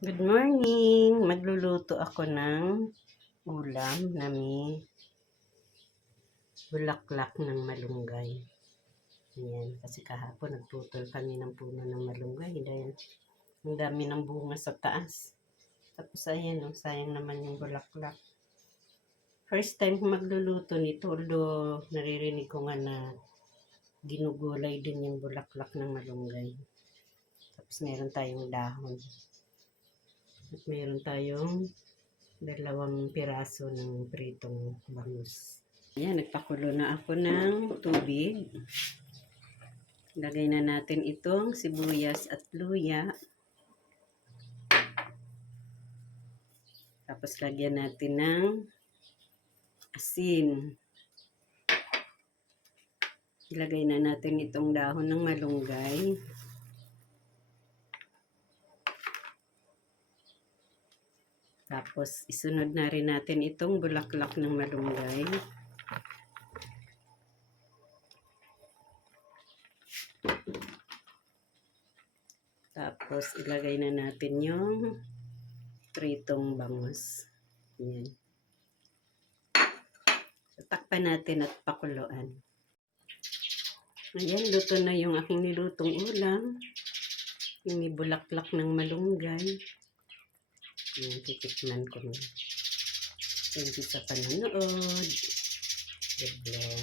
Good morning! Magluluto ako ng ulam na may bulaklak ng malunggay. Ayan, kasi kahapon nagtutol kami ng puno ng malunggay dahil ang dami ng bunga sa taas. Tapos ayan, oh, sayang naman yung bulaklak. First time ko magluluto nito, although naririnig ko nga na ginugulay din yung bulaklak ng malunggay. Tapos meron tayong dahon. At meron tayong 2 piraso ng pritong bangus. Ayan, nagpakulo na ako ng tubig. Lagay na natin itong sibuyas at luya. Tapos lagyan natin ng asin. Ilagay na natin itong dahon ng malunggay. Tapos, isunod na rin natin itong bulaklak ng malunggay. Tapos, ilagay na natin yung pritong bangus. Ayan. Takpan natin at pakuluan. Ayan, luto na yung aking nilutong ulam. Yung may bulaklak ng malunggay. Ayan, titikman ko na. Thank you sa panonood. God bless.